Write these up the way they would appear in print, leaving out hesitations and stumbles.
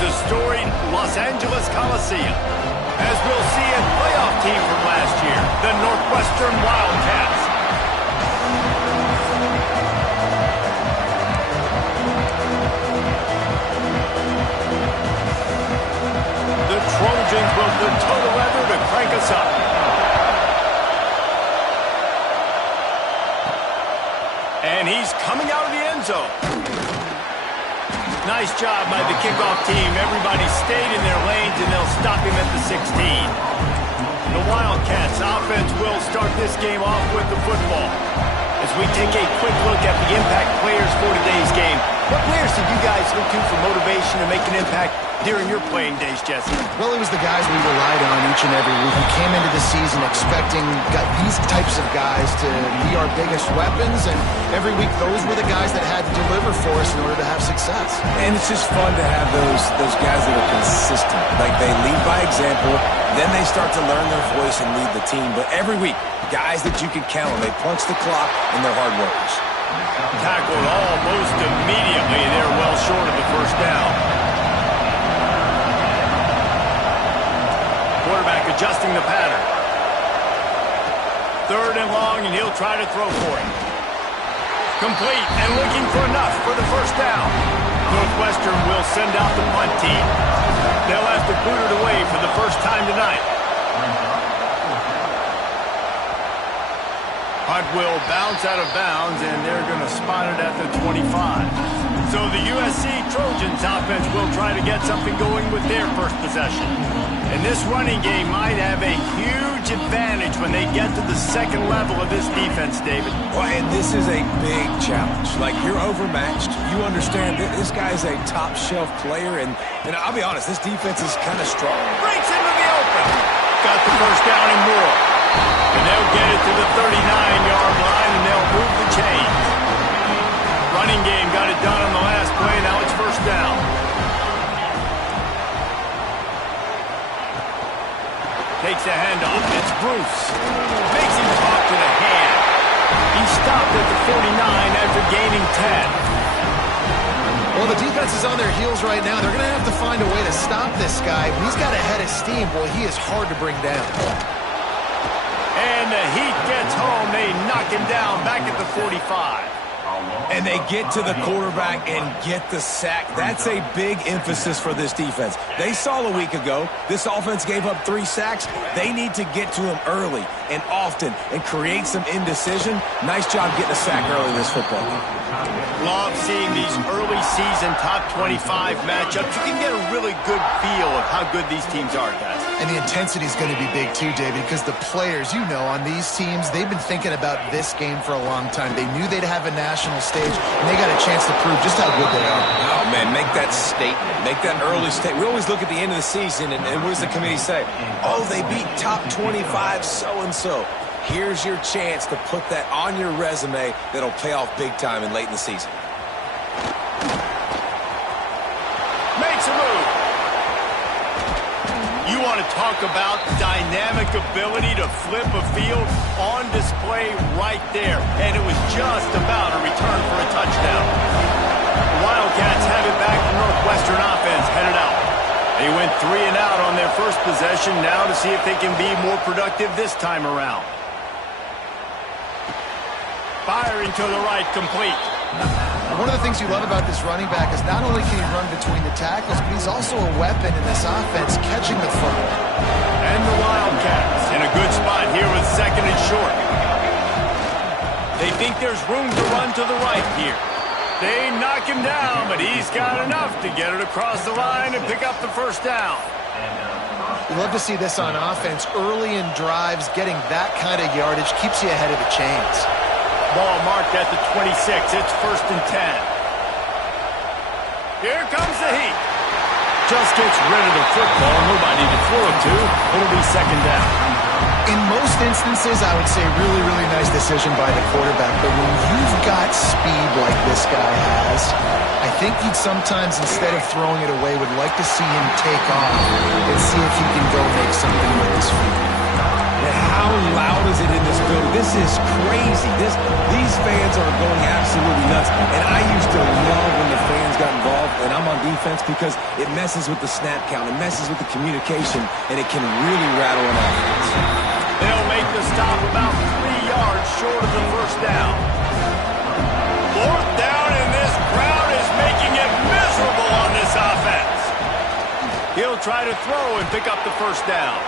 the storied Los Angeles Coliseum, as we'll see a playoff team from last year, the Northwestern Wildcats. The Trojans will put total leather to crank us up. And he's coming out of the end zone. Nice job by the kickoff team. Everybody stayed in their lanes, and they'll stop him at the 16. The Wildcats offense will start this game off with the football. As we take a quick look at the impact players for today's game, what players did you guys look to for motivation to make an impact during your playing days, Jesse? Well, it was the guys we relied on each and every week. We came into the season expecting these types of guys to be our biggest weapons, and every week those were the guys that had to deliver for us in order to have success. And it's just fun to have those guys that are consistent. Like, they lead by example, then they start to learn their voice and lead the team. But every week, guys that you can count on, they punch the clock, and they're hard workers. Tackled almost immediately. They're well short of the first down. Quarterback adjusting the pattern. 3rd and long, and he'll try to throw for it. Complete, and looking for enough for the first down. Northwestern will send out the punt team. They'll have to boot it away for the first time tonight. Punt will bounce out of bounds, and they're going to spot it at the 25. So the USC Trojans offense will try to get something going with their first possession. And this running game might have a huge advantage when they get to the second level of this defense, David. Well, and this is a big challenge. Like, you're overmatched. You understand that this guy's a top-shelf player, and I'll be honest, this defense is kind of strong. Breaks into the open. Got the first down and more. And they'll get it to the 39-yard line, and they'll move the chains. Running game got it done on the last play. Now it's first down. Takes the handoff. It's Bruce. Makes him talk to the hand. He stopped at the 49 after gaining 10. Well, the defense is on their heels right now. They're going to have to find a way to stop this guy. When he's got a head of steam, boy, he is hard to bring down. And the heat gets home. They knock him down back at the 45. And they get to the quarterback and get the sack. That's a big emphasis for this defense. They saw a week ago, this offense gave up 3 sacks. They need to get to him early and often and create some indecision. Nice job getting a sack early this football game. Love seeing these early season top 25 matchups. You can get a really good feel of how good these teams are, guys. And the intensity is going to be big too, David, because the players, you know, on these teams, they've been thinking about this game for a long time. They knew they'd have a national stage, and they got a chance to prove just how good they are. Oh, man, make that statement. Make that early statement. We always look at the end of the season, and what does the committee say? Oh, they beat top 25 so-and-so. Here's your chance to put that on your resume that'll pay off big time and late in the season. Makes a move. You want to talk about dynamic ability to flip a field on display right there. And it was just about a return for a touchdown. The Wildcats have it back to Northwestern offense headed out. They went 3 and out on their first possession. Now to see if they can be more productive this time around. Firing to the right, complete. One of the things you love about this running back is not only can he run between the tackles, but he's also a weapon in this offense, catching the football. And the Wildcats in a good spot here with 2nd and short. They think there's room to run to the right here. They knock him down, but he's got enough to get it across the line and pick up the first down. We love to see this on offense. Early in drives, getting that kind of yardage keeps you ahead of the chains. Ball marked at the 26. It's 1st and 10. Here comes the heat. Just gets rid of the football. Nobody to throw it to. It'll be 2nd down. In most instances, I would say really, really nice decision by the quarterback. But when you've got speed like this guy has, I think he'd sometimes, instead of throwing it away, would like to see him take off and see if he can go make something with his feet. And how loud is it in this building? This is crazy. These fans are going absolutely nuts. And I used to love when the fans got involved, and I'm on defense. defense because it messes with the snap count, it messes with the communication, and it can really rattle an offense. They'll make the stop about 3 yards short of the first down. 4th down, and this crowd is making it miserable on this offense. He'll try to throw and pick up the first down.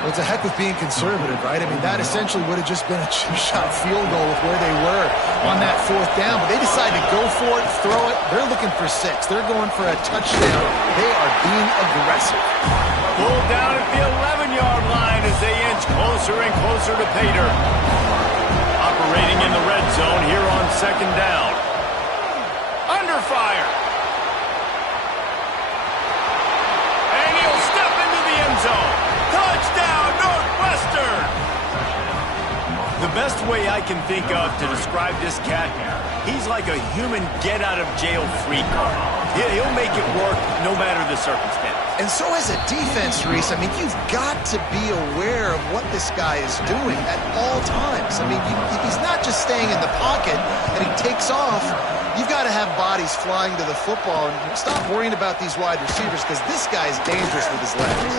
Well, it's a heck with being conservative, right? I mean, that essentially would have just been a two-shot field goal with where they were on that 4th down. But they decided to go for it, throw it. They're looking for 6. They're going for a touchdown. They are being aggressive. Pulled down at the 11-yard line as they inch closer and closer to Pater. Operating in the red zone here on 2nd down. Under fire. And he'll step into the end zone. Touchdown, Northwestern! The best way I can think of to describe this cat, he's like a human get-out-of-jail-free card. He'll make it work no matter the circumstance. And so as a defense, Reese, I mean, you've got to be aware of what this guy is doing at all times. I mean, he's not just staying in the pocket and he takes off. You've got to have bodies flying to the football and stop worrying about these wide receivers because this guy is dangerous with his legs.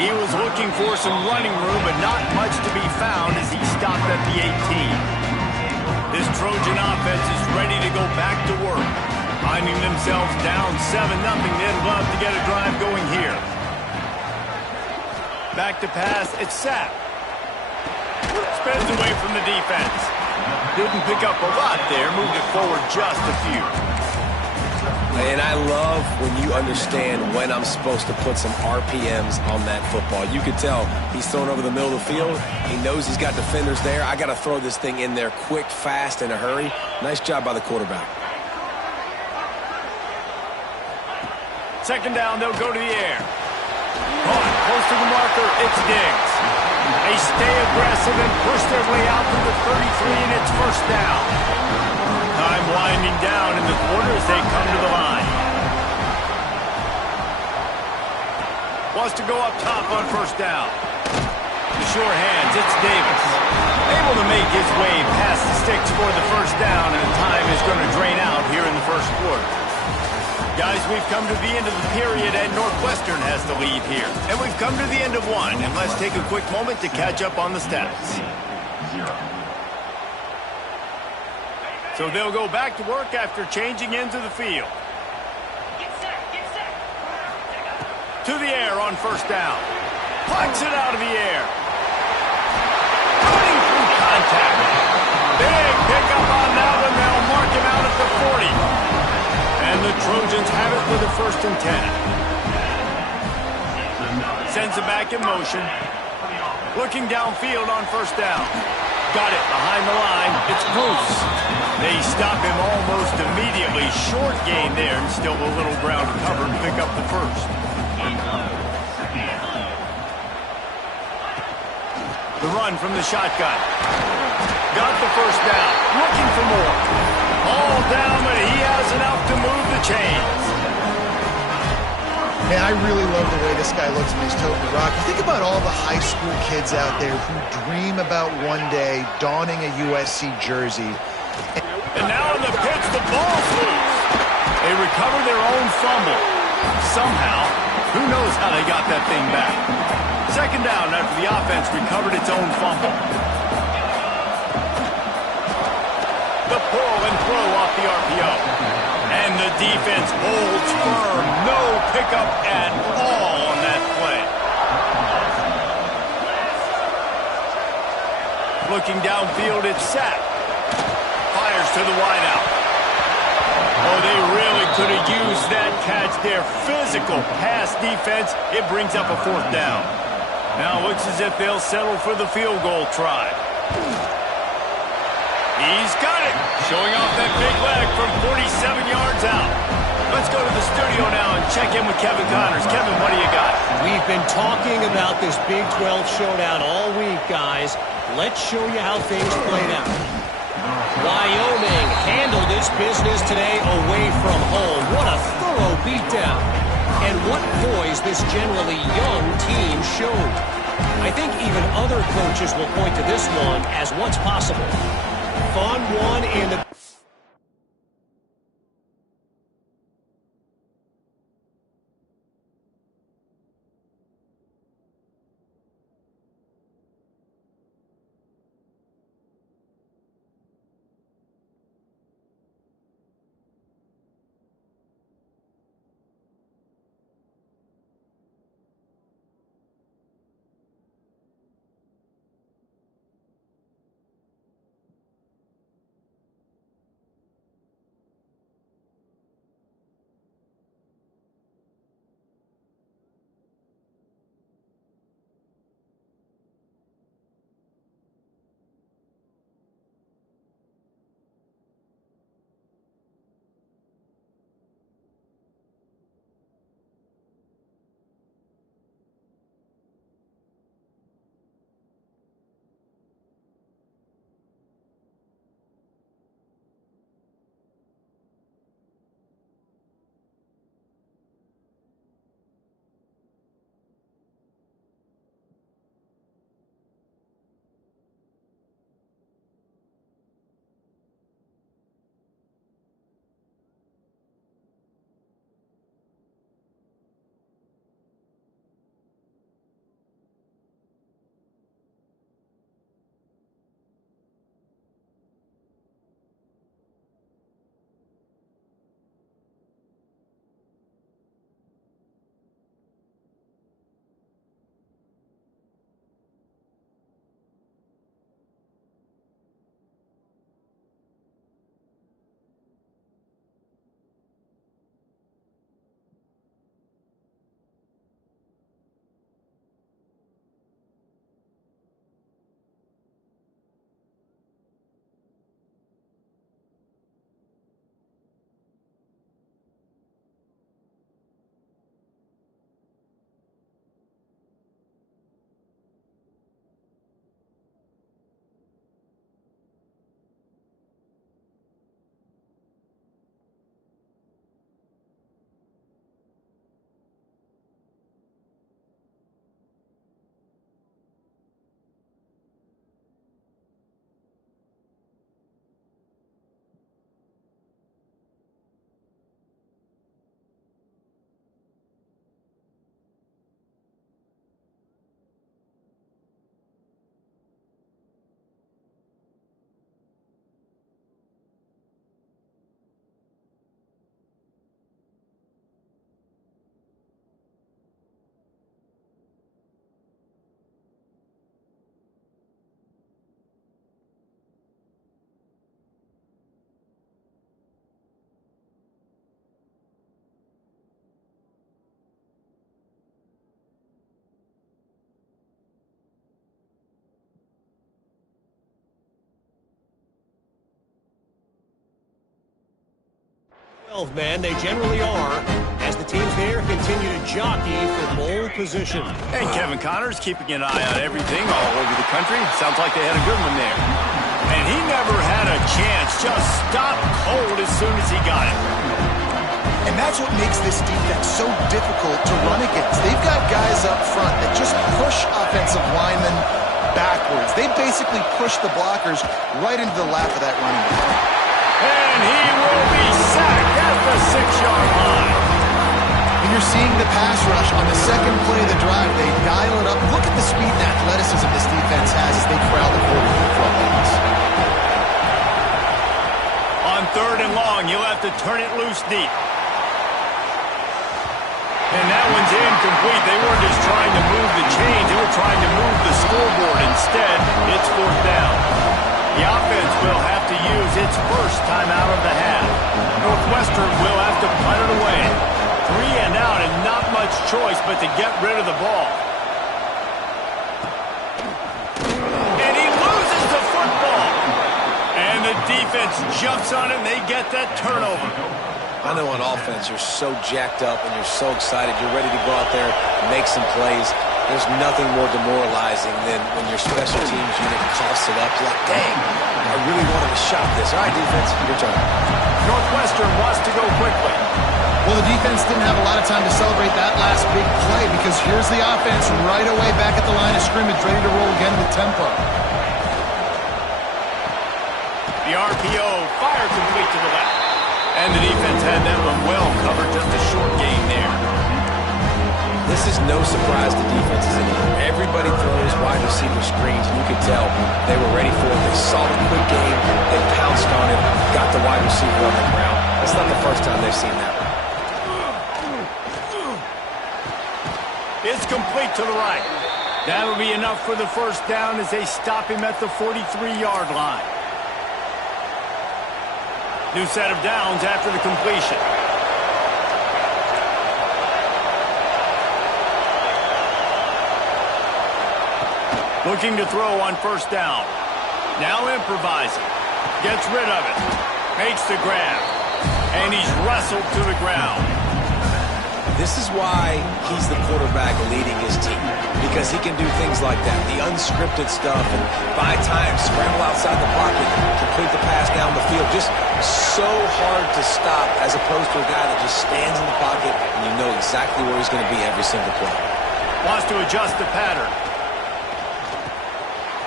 He was looking for some running room, but not much to be found as he stopped at the 18. This Trojan offense is ready to go back to work. Finding themselves down 7-0, they'd love to get a drive going here. Back to pass, it's Sapp. Spins away from the defense. Didn't pick up a lot there, moved it forward just a few. And I love when you understand when I'm supposed to put some RPMs on that football. You can tell he's thrown over the middle of the field. He knows he's got defenders there. I got to throw this thing in there quick, fast, in a hurry. Nice job by the quarterback. 2nd down, they'll go to the air. Close to the marker, it's Diggs. They stay aggressive and push their way out to the 33, and it's 1st down. Time winding down in the quarter as they come to the line. Wants to go up top on 1st down. The sure hands, it's Davis. Able to make his way past the sticks for the 1st down, and the time is going to drain out here in the 1st quarter. Guys, we've come to the end of the period, and Northwestern has the lead here. And we've come to the end of one, and let's take a quick moment to catch up on the stats. So they'll go back to work after changing into the field. To the air on 1st down. Plucks it out of the air. Cutting through contact. Big pickup on that one. They'll mark him out at the 40. And the Trojans have it for the 1st and 10. Sends it back in motion. Looking downfield on 1st down. Got it behind the line. It's Bruce. They stop him almost immediately. Short gain there and still a little ground to cover to pick up the 1st. The run from the shotgun. Got the 1st down. Looking for more. All down, but he has enough to move the chains. Man, I really love the way this guy looks when he's toting the rock. You think about all the high school kids out there who dream about one day donning a USC jersey. And now in the pitch, the ball's loose. They recover their own fumble. Somehow, who knows how they got that thing back. 2nd down after the offense recovered its own fumble. The pull and throw off the RPO. And the defense holds firm. No pickup at all on that play. Looking downfield, it's Sapp. Fires to the wideout. Oh, they really could have used that catch there. Physical pass defense. It brings up a 4th down. Now it looks as if they'll settle for the field goal try. He's got it. Showing off that big leg from 47 yards out. Let's go to the studio now and check in with Kevin Connors. Kevin, what do you got? We've been talking about this Big 12 showdown all week, guys. Let's show you how things played out. Wyoming handled its business today away from home. What a thorough beatdown. And what poise this generally young team showed. I think even other coaches will point to this one as what's possible. Fun one in the 12 men, they generally are, as the teams there continue to jockey for pole position. And Kevin Connors keeping an eye on everything all over the country. Sounds like they had a good one there. And he never had a chance. Just stopped cold as soon as he got it. And that's what makes this defense so difficult to run against. They've got guys up front that just push offensive linemen backwards. They basically push the blockers right into the lap of that running back. And he will be sacked at the 6-yard line. And you're seeing the pass rush on the second play of the drive. They dial it up. Look at the speed and athleticism this defense has as they crowd the quarterback from this. On 3rd and long, you'll have to turn it loose deep. And that one's incomplete. They weren't just trying to move the chains. They were trying to move the scoreboard. Instead, it's 4th down. The offense will have to use its first time out of the half. Northwestern will have to punt it away. 3 and out and not much choice but to get rid of the ball. And he loses the football. And the defense jumps on it and they get that turnover. I know on offense you're so jacked up and you're so excited. You're ready to go out there and make some plays. There's nothing more demoralizing than when your special teams unit coughs it up. You're like, dang, I really wanted to shot this. All right, defense, your turn. Northwestern wants to go quickly. Well, the defense didn't have a lot of time to celebrate that last big play because here's the offense right away back at the line of scrimmage, ready to roll again with tempo. The RPO fire complete to the left. And the defense had that one well covered, just a short gain there. This is no surprise to defenses anymore. Everybody throws wide receiver screens, and you could tell they were ready for it. They saw the quick game, they pounced on it, got the wide receiver on the ground. That's not the first time they've seen that one. It's complete to the right. That'll be enough for the first down as they stop him at the 43-yard line. New set of downs after the completion. Looking to throw on 1st down. Now improvising. Gets rid of it. Makes the grab. And he's wrestled to the ground. This is why he's the quarterback leading his team. Because he can do things like that. The unscripted stuff. And buy time. Scramble outside the pocket. Complete the pass down the field. Just so hard to stop as opposed to a guy that just stands in the pocket and you know exactly where he's going to be every single play. Wants to adjust the pattern.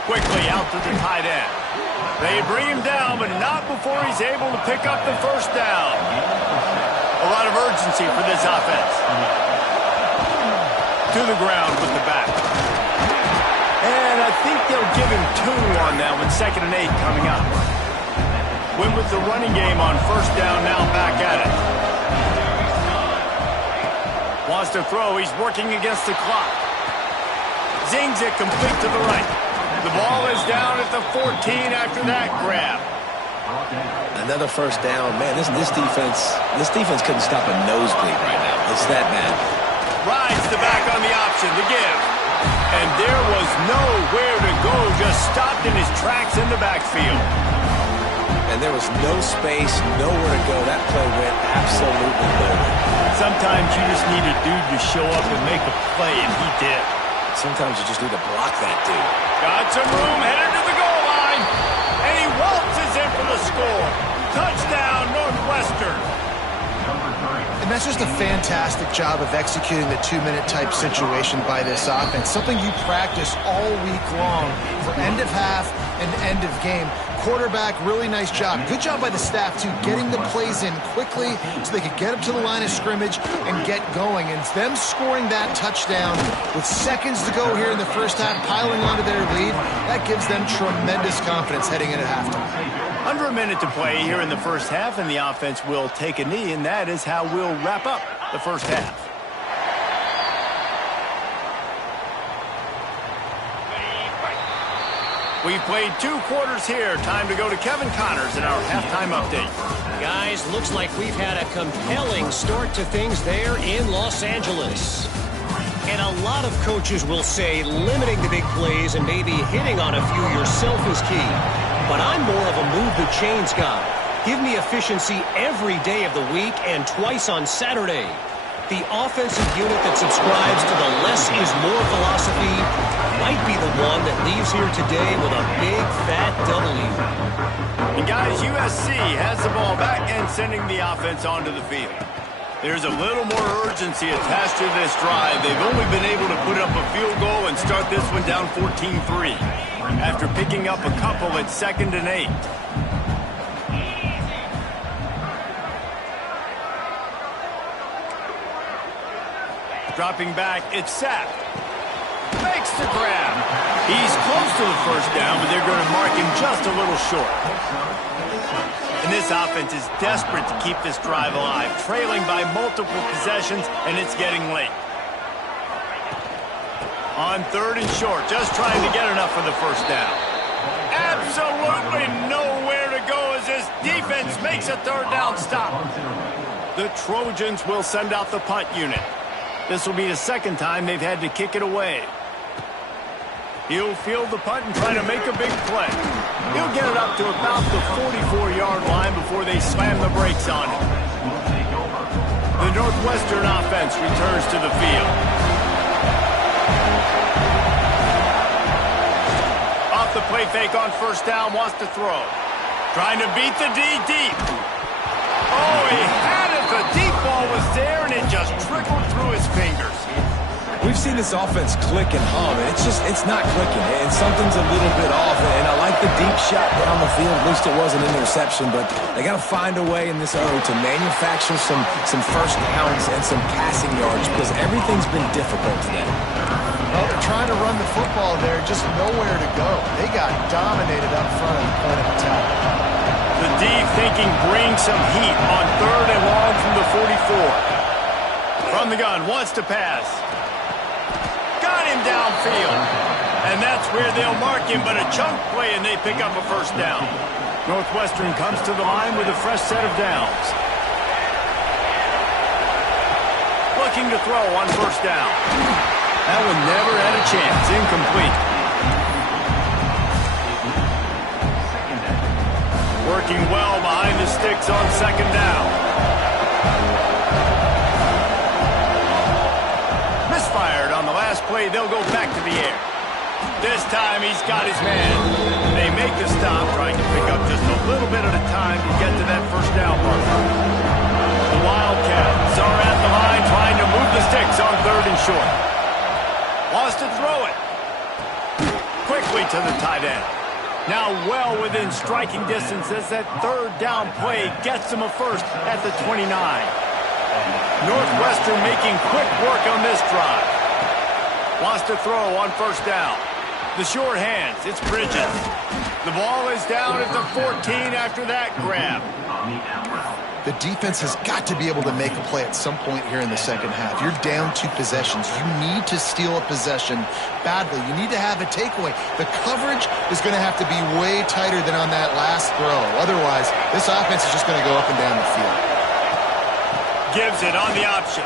Quickly out to the tight end. They bring him down, but not before he's able to pick up the 1st down. A lot of urgency for this offense. To the ground with the back. And I think they'll give him 2 on that one. 2nd and 8 coming up. Went with the running game on 1st down, now back at it. Wants to throw, he's working against the clock. Zings it complete to the right. The ball is down at the 14 after that grab. Another 1st down. Man, this defense couldn't stop a nosebleed right now. It's that bad. Rides the back on the option, the give. And there was nowhere to go, just stopped in his tracks in the backfield. And there was no space, nowhere to go. That play went absolutely nowhere. Sometimes you just need a dude to show up and make a play, and he did. Sometimes you just need to block that dude. Got some room, headed to the goal line. And he waltzes in for the score. Touchdown, Northwestern. And that's just a fantastic job of executing the 2-minute type situation by this offense. Something you practice all week long for end of half and end of game. Quarterback, really nice job. Good job by the staff, too, getting the plays in quickly so they could get up to the line of scrimmage and get going. And them scoring that touchdown with seconds to go here in the first half, piling onto their lead, that gives them tremendous confidence heading into halftime. Under a minute to play here in the first half, and the offense will take a knee, and that is how we'll wrap up the first half. We've played 2 quarters here. Time to go to Kevin Connors in our halftime update. Guys, looks like we've had a compelling start to things there in Los Angeles. And a lot of coaches will say limiting the big plays and maybe hitting on a few yourself is key. But I'm more of a move the chains guy. Give me efficiency every day of the week and twice on Saturday. The offensive unit that subscribes to the less is more philosophy might be the one that leaves here today with a big, fat W. And guys, USC has the ball back and sending the offense onto the field. There's a little more urgency attached to this drive. They've only been able to put up a field goal and start this one down 14-3 after picking up a couple at 2nd and 8. Dropping back, it's sacked. Makes the grab. He's close to the first down, but they're going to mark him just a little short. And this offense is desperate to keep this drive alive, trailing by multiple possessions, and it's getting late. On 3rd and short, just trying to get enough for the first down. Absolutely nowhere to go as this defense makes a 3rd down stop. The Trojans will send out the punt unit. This will be the 2nd time they've had to kick it away. He'll field the punt and try to make a big play. He'll get it up to about the 44-yard line before they slam the brakes on him. The Northwestern offense returns to the field. Off the play fake on 1st down, wants to throw. Trying to beat the D deep. Oh, he had it. The deep ball was there, and it just trickled through his fingers. We've seen this offense click and hum, and it's not clicking, and something's a little bit off. And I like the deep shot down the field. At least it wasn't an interception, but they got to find a way in this to manufacture some first downs and some passing yards because everything's been difficult today. Well, they're trying to run the football there, just nowhere to go. They got dominated up front at the point of attack. The deep thinking brings some heat on 3rd and long from the 44. From the gun, wants to pass. Got him downfield. And that's where they'll mark him, but a chunk play and they pick up a 1st down. Northwestern comes to the line with a fresh set of downs. Looking to throw on 1st down. That one never had a chance. Incomplete. Working well behind the sticks on 2nd down. Misfired on the last play. They'll go back to the air. This time he's got his man. They make the stop, trying to pick up just a little bit at a time to get to that 1st down marker. The Wildcats are at the line trying to move the sticks on 3rd and short. Wants to throw it. Quickly to the tight end. Now well within striking distance as that 3rd down play gets them a 1st at the 29. Northwestern making quick work on this drive. Wants to throw on 1st down. The short hands, it's Bridges. The ball is down at the 14 after that grab. The defense has got to be able to make a play at some point here in the 2nd half. You're down 2 possessions. You need to steal a possession badly. You need to have a takeaway. The coverage is going to have to be way tighter than on that last throw. Otherwise, this offense is just going to go up and down the field. Gives it on the option.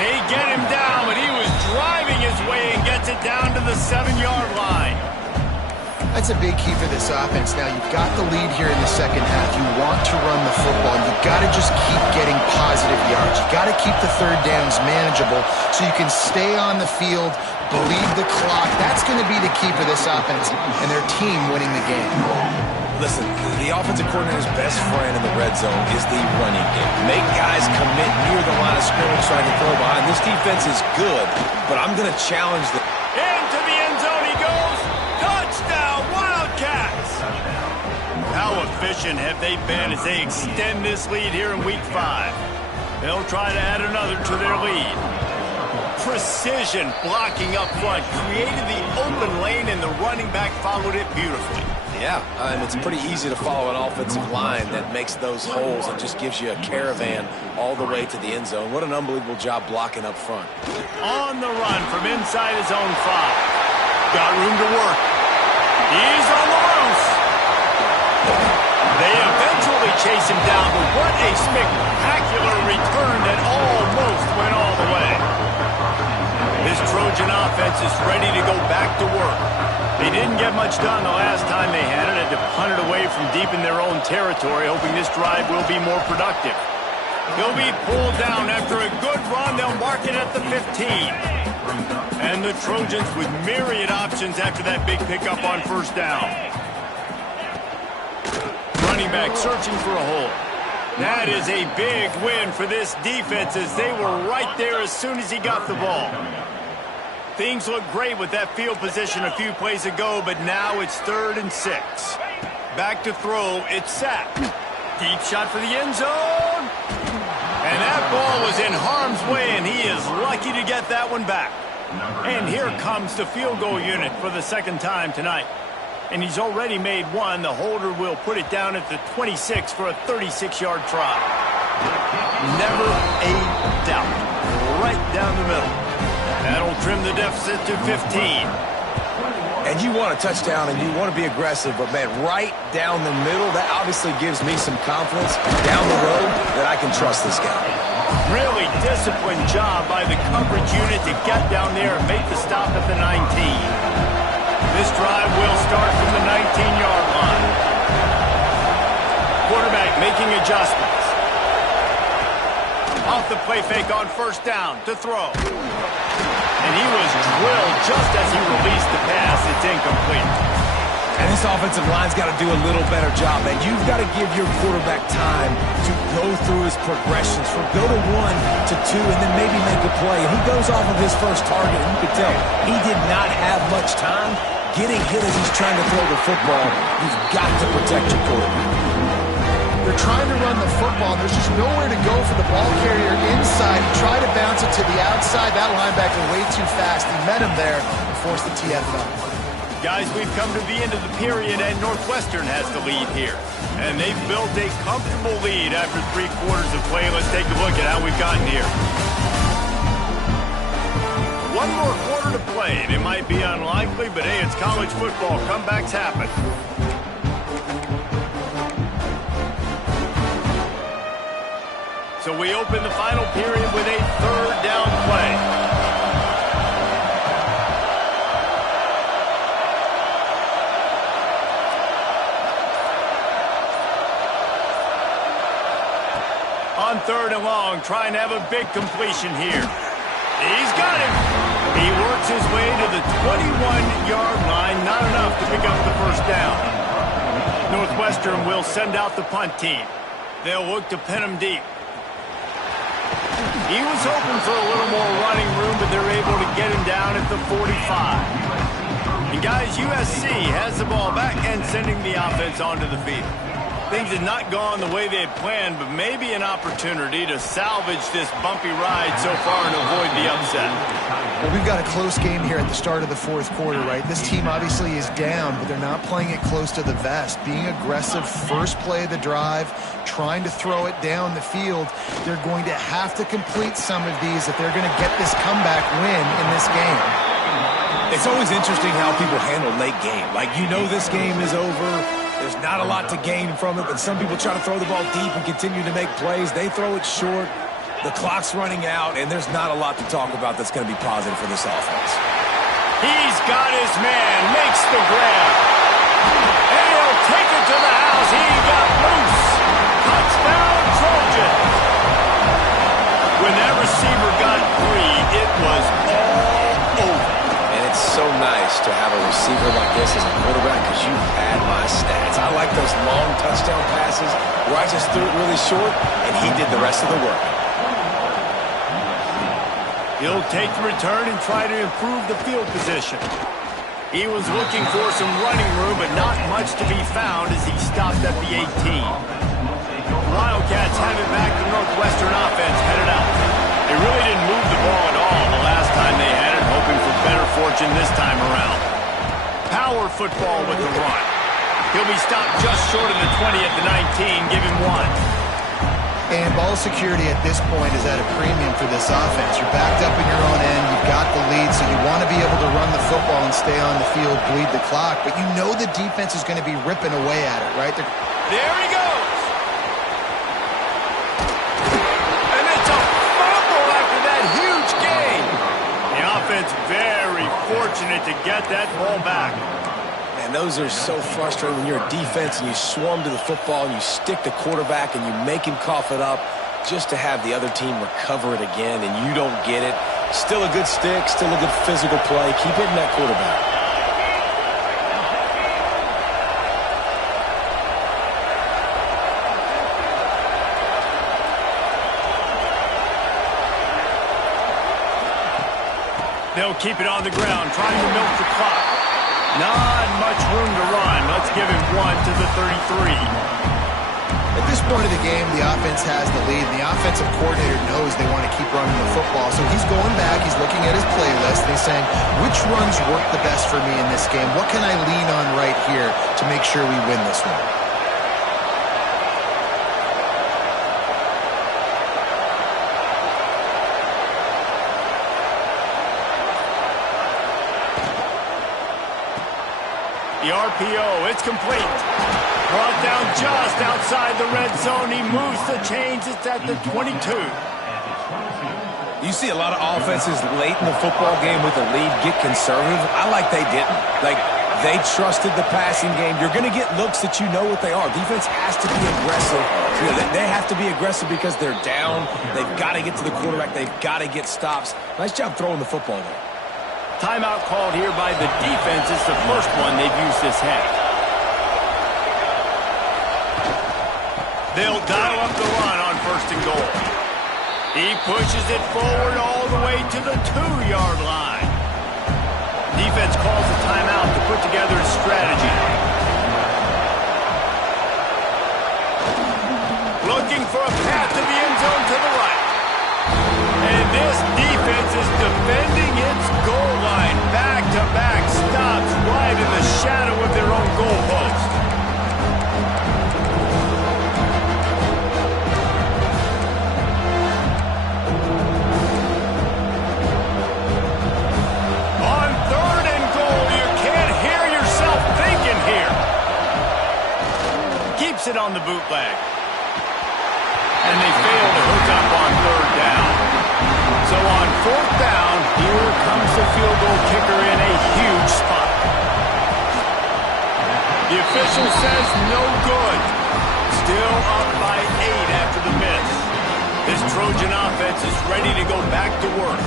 They get him down, but he was driving his way and gets it down to the 7-yard line. That's a big key for this offense. Now, you've got the lead here in the 2nd half. You want to run the football. You've got to just keep getting positive yards. You've got to keep the 3rd downs manageable so you can stay on the field, bleed the clock. That's going to be the key for this offense and their team winning the game. Listen, the offensive coordinator's best friend in the red zone is the running game. Make guys commit near the line of scrimmage so I can throw behind. This defense is good, but I'm going to challenge the... Into the end zone he goes. Touchdown, Wildcats! How efficient have they been as they extend this lead here in Week 5? They'll try to add another to their lead. Precision blocking up front created the open lane, and the running back followed it beautifully. Yeah, and it's pretty easy to follow an offensive line that makes those holes and just gives you a caravan all the way to the end zone. What an unbelievable job blocking up front. On the run from inside his own 5. Got room to work. He's on the loose. They eventually chase him down, but what a spectacular return that almost went all the way. This Trojan offense is ready to go back to work. They didn't get much done the last time they had it. Had to hunted away from deep in their own territory, hoping this drive will be more productive. He'll be pulled down after a good run. They'll mark it at the 15. And the Trojans with myriad options after that big pickup on first down. Running back searching for a hole. That is a big win for this defense as they were right there as soon as he got the ball. Things look great with that field position a few plays ago, but now it's 3rd and 6. Back to throw, it's sacked. Deep shot for the end zone. And that ball was in harm's way, and he is lucky to get that one back. And here comes the field goal unit for the second time tonight. And he's already made one. The holder will put it down at the 26 for a 36-yard try. Never a doubt. Right down the middle. That'll trim the deficit to 15. And you want a touchdown and you want to be aggressive, but, man, right down the middle, that obviously gives me some confidence down the road that I can trust this guy. Really disciplined job by the coverage unit to get down there and make the stop at the 19. This drive will start from the 19-yard line. Quarterback making adjustments. Off the play fake on first down to throw. And he was drilled just as he released the pass. It's incomplete. And this offensive line's got to do a little better job, man. You've got to give your quarterback time to go through his progressions, from go to 1 to 2, and then maybe make a play. He goes off of his first target, and you can tell he did not have much time getting hit as he's trying to throw the football. You've got to protect your quarterback. They're trying to run the football. There's just nowhere to go for the ball carrier inside. He tried to bounce it to the outside. That linebacker way too fast. He met him there and forced the TFL. Guys, we've come to the end of the period, and Northwestern has the lead here. And they've built a comfortable lead after 3 quarters of play. Let's take a look at how we've gotten here. 1 more quarter to play. It might be unlikely, but hey, it's college football. Comebacks happen. So we open the final period with a 3rd down play. On 3rd and long, trying to have a big completion here. He's got it. He works his way to the 21-yard line. Not enough to pick up the first down. Northwestern will send out the punt team. They'll look to pin him deep. He was hoping for a little more running room, but they're able to get him down at the 45. And guys, USC has the ball back and sending the offense onto the field. Things had not gone the way they had planned, but maybe an opportunity to salvage this bumpy ride so far and avoid the upset. Well, we've got a close game here at the start of the 4th quarter, right? This team obviously is down, but they're not playing it close to the vest. Being aggressive, first play of the drive, trying to throw it down the field. They're going to have to complete some of these if they're going to get this comeback win in this game. It's always interesting how people handle late game. Like, you know this game is over. There's not a lot to gain from it, but some people try to throw the ball deep and continue to make plays. They throw it short. The clock's running out, and there's not a lot to talk about that's going to be positive for this offense. He's got his man, makes the grab. And he'll take it to the house. He got loose. Touchdown, Trojan. When that receiver got 3, it was all over. And it's so nice to have a receiver like this as a quarterback because you had my stats. I like those long touchdown passes where I just threw it really short, and he did the rest of the work. He'll take the return and try to improve the field position. He was looking for some running room, but not much to be found as he stopped at the 18. Wildcats have it back. The Northwestern offense headed out. They really didn't move the ball at all the last time they had it, hoping for better fortune this time around. Power football with the run. He'll be stopped just short of the 20 at the 19. Give him 1. And ball security at this point is at a premium for this offense. You're backed up in your own end. You've got the lead, so you want to be able to run the football and stay on the field, bleed the clock. But you know the defense is going to be ripping away at it, right? There he goes. And it's a fumble after that huge gain. The offense very fortunate to get that ball back. And And those are so frustrating when you're a defense and you swarm to the football and you stick the quarterback and you make him cough it up just to have the other team recover it again and you don't get it. Still a good stick, still a good physical play. Keep hitting that quarterback. They'll keep it on the ground, trying to milk the clock. Not much room to run. Let's give him 1 to the 33. At this point of the game, the offense has the lead, and the offensive coordinator knows they want to keep running the football. So he's going back, he's looking at his playlist, and he's saying, which runs work the best for me in this game? What can I lean on right here to make sure we win this one? The RPO, it's complete. Brought down just outside the red zone. He moves the chains. It's at the 22. You see a lot of offenses late in the football game with a lead get conservative. I like they didn't. Like, they trusted the passing game. You're going to get looks that you know what they are. Defense has to be aggressive. You know, they have to be aggressive because they're down. They've got to get to the quarterback. They've got to get stops. Nice job throwing the football there. Timeout called here by the defense. It's the first one they've used this half. They'll dial up the run on 1st and goal. He pushes it forward all the way to the 2-yard line. Defense calls a timeout to put together a strategy. Looking for a path to the end zone to the right. And this defense is defending its goal line. Back-to-back stops right in the shadow of their own goal post. On 3rd and goal, you can't hear yourself thinking here. Keeps it on the bootleg. And they fail to hook up on 3rd down. So on 4th down, here comes the field goal kicker in a huge spot. The official says no good. Still up by 8 after the miss. This Trojan offense is ready to go back to work.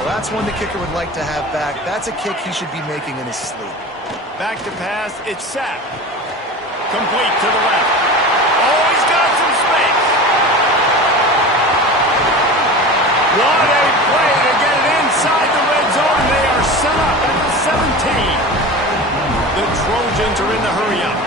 Well, that's one the kicker would like to have back. That's a kick he should be making in his sleep. Back to pass, it's sacked. Complete to the left. Oh, he's got some space. What a play to get it inside the red zone. They are set up at the 17. The Trojans are in the hurry-up.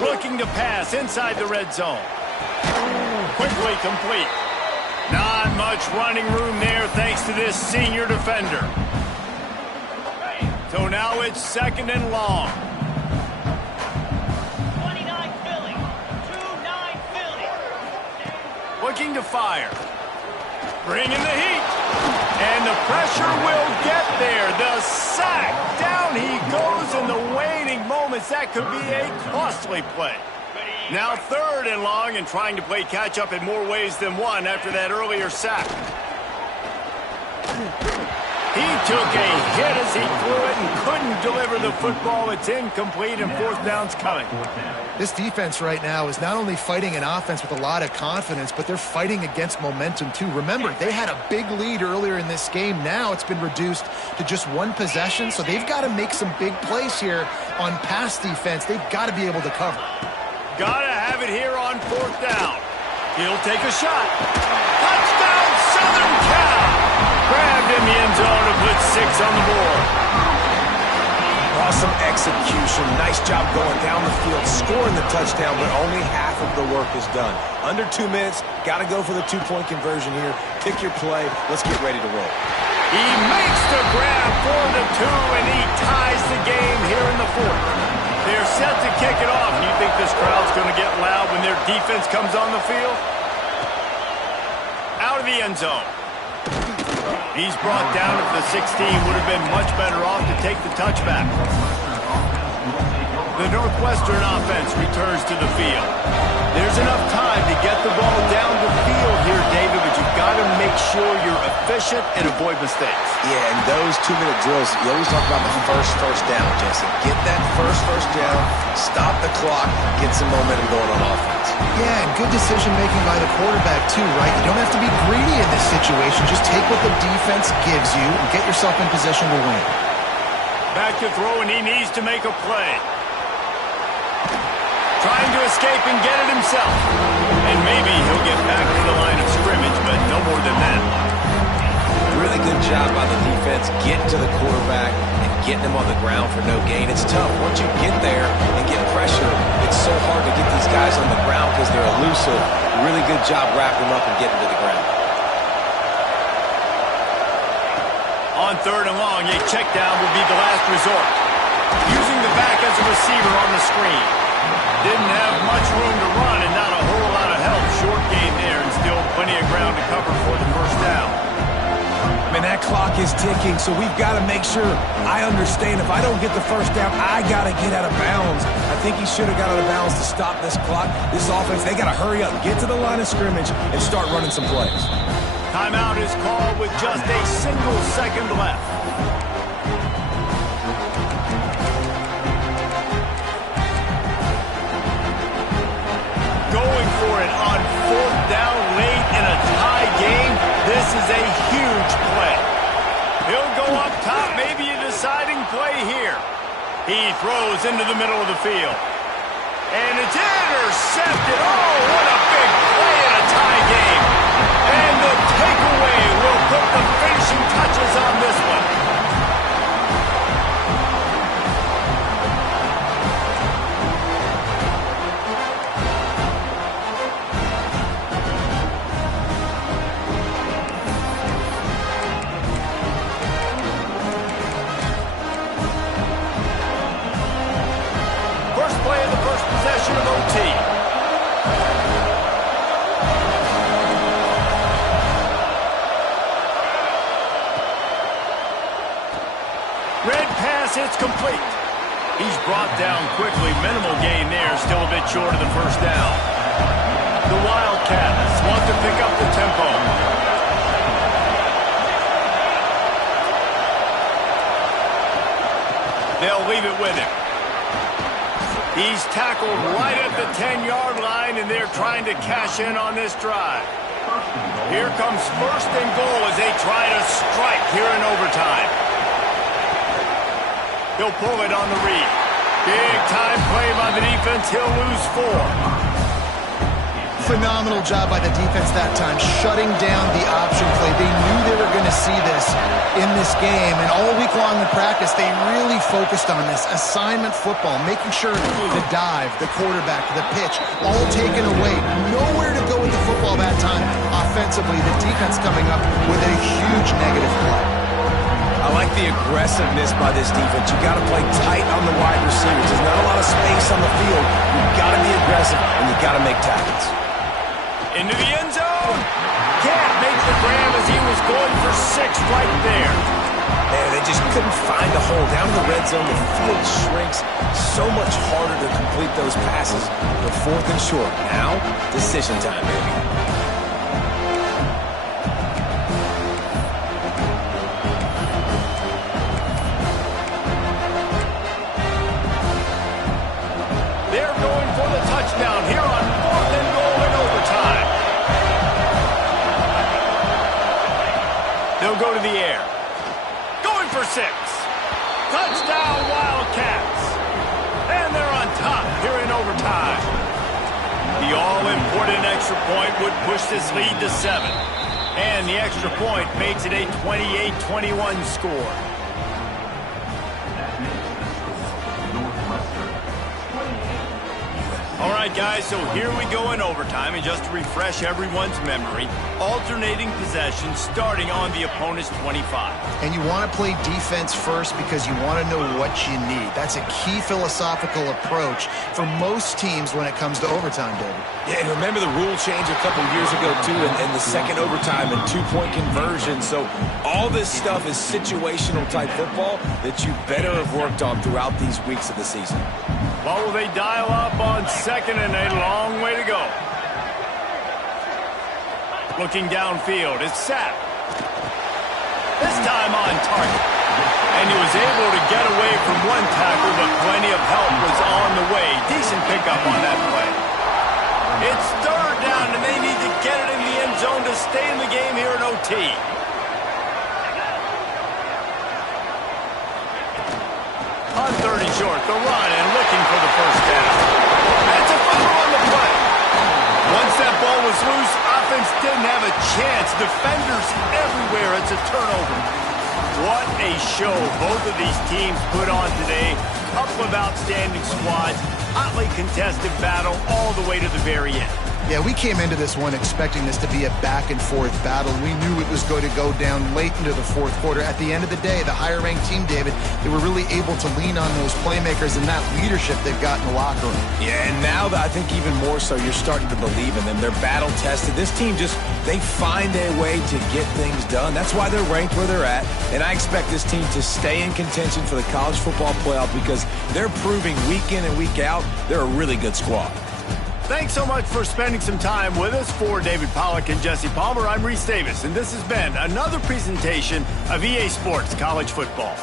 Looking to pass inside the red zone. Quickly complete. Not much running room there thanks to this senior defender. So now it's 2nd and long. 29 Philly. 2-9 Philly. Looking to fire. Bringing the heat. And the pressure will get there. The sack. Down he goes in the waning moments. That could be a costly play. Now 3rd and long and trying to play catch-up in more ways than one after that earlier sack. He took a hit as he threw it and couldn't deliver the football. It's incomplete and 4th down's coming. This defense right now is not only fighting an offense with a lot of confidence, but they're fighting against momentum too. Remember, they had a big lead earlier in this game. Now it's been reduced to just one possession, so they've got to make some big plays here on pass defense. They've got to be able to cover. Gotta have it here on 4th down. He'll take a shot. Touchdown, Southern Cal! Grabbed in the end zone to put 6 on the board. Awesome execution. Nice job going down the field, scoring the touchdown, but only half of the work is done. Under 2 minutes, got to go for the 2-point conversion here. Pick your play. Let's get ready to roll. He makes the grab for the 2, and he ties the game here in the 4th. They're set to kick it off. You think this crowd's going to get loud when their defense comes on the field? Out of the end zone. He's brought down at the 16. Would have been much better off to take the touchback. The Northwestern offense returns to the field. There's enough time to get the ball down the field here, David, but you've got to make sure you're efficient and avoid mistakes. Yeah, and those 2-minute drills, you always talk about the first down, Jesse. Get that first down, stop the clock, get some momentum going on offense. Yeah, and good decision-making by the quarterback, too, right? You don't have to be greedy in this situation. Just take what the defense gives you and get yourself in position to win. Back to throw, and he needs to make a play. Trying to escape and get it himself. And maybe he'll get back to the line of scrimmage, but no more than that. Really good job by the defense getting to the quarterback and getting him on the ground for no gain. It's tough. Once you get there and get pressure, it's so hard to get these guys on the ground because they're elusive. Really good job wrapping them up and getting to the ground. On 3rd and long, a check down will be the last resort. Using the back as a receiver on the screen. Didn't have much room to run and not a whole lot of help. Short game there and still plenty of ground to cover for the first down. I mean, that clock is ticking, so we've got to make sure I understand if I don't get the first down, I got to get out of bounds. I think he should have got out of bounds to stop this clock. This offense, they got to hurry up, get to the line of scrimmage, and start running some plays. Timeout is called with just a single second left. Going for it on 4th down late in a tie game. This is a huge play. He'll go up top, maybe a deciding play here. He throws into the middle of the field. And it's intercepted. Oh, what a big play in a tie game. And the takeaway will put the finishing touches on this one. First play of the first possession of OT. Red pass, it's complete. He's brought down quickly. Minimal gain there, still a bit short of the first down. The Wildcats want to pick up the tempo. They'll leave it with him. He's tackled right at the 10-yard line, and they're trying to cash in on this drive. Here comes 1st and goal as they try to strike here in overtime. He'll pull it on the read. Big time play by the defense. He'll lose 4. Phenomenal job by the defense that time, shutting down the option play. They knew they were going to see this in this game, and all week long in practice, they really focused on this assignment football, making sure the dive, the quarterback, the pitch, all taken away. Nowhere to go with the football that time. Offensively, the defense coming up with a huge negative play. I like the aggressiveness by this defense. You got to play tight on the wide receivers. There's not a lot of space on the field. You've got to be aggressive, and you've got to make tackles. Into the end zone. Can't make the grab as he was going for 6 right there. Man, they just couldn't find a hole. Down in the red zone, the field shrinks. So much harder to complete those passes. But 4th and short. Now, decision time, baby. They're going for the touchdown here on 4th and goal in overtime. They'll go to the air. Going for 6. Touchdown Wildcats. And they're on top here in overtime. The all-important extra point would push this lead to 7. And the extra point makes it a 28-21 score. All right, right, guys, so here we go in overtime, and just to refresh everyone's memory, alternating possession starting on the opponent's 25. And you want to play defense first because you want to know what you need. That's a key philosophical approach for most teams when it comes to overtime, David. Yeah, and remember the rule change a couple years ago, too, in the second overtime and two-point conversion. So all this stuff is situational type football that you better have worked on throughout these weeks of the season. Well, will they dial up on second, and a long way to go. Looking downfield, it's Sapp. This time on target. And he was able to get away from one tackle, but plenty of help was on the way. Decent pickup on that play. It's third down, and they need to get it in the end zone to stay in the game here in OT. On third and short, the run, and looking for the first down. That's a fumble on the play. Once that ball was loose, offense didn't have a chance. Defenders everywhere. It's a turnover. What a show both of these teams put on today. Couple of outstanding squads. Hotly contested battle all the way to the very end. Yeah, we came into this one expecting this to be a back-and-forth battle. We knew it was going to go down late into the fourth quarter. At the end of the day, the higher-ranked team, David, they were really able to lean on those playmakers and that leadership they've got in the locker room. Yeah, and now I think even more so, you're starting to believe in them. They're battle-tested. This team they find a way to get things done. That's why they're ranked where they're at. And I expect this team to stay in contention for the college football playoff because they're proving week in and week out they're a really good squad. Thanks so much for spending some time with us. For David Pollack and Jesse Palmer, I'm Reese Davis, and this has been another presentation of EA Sports College Football.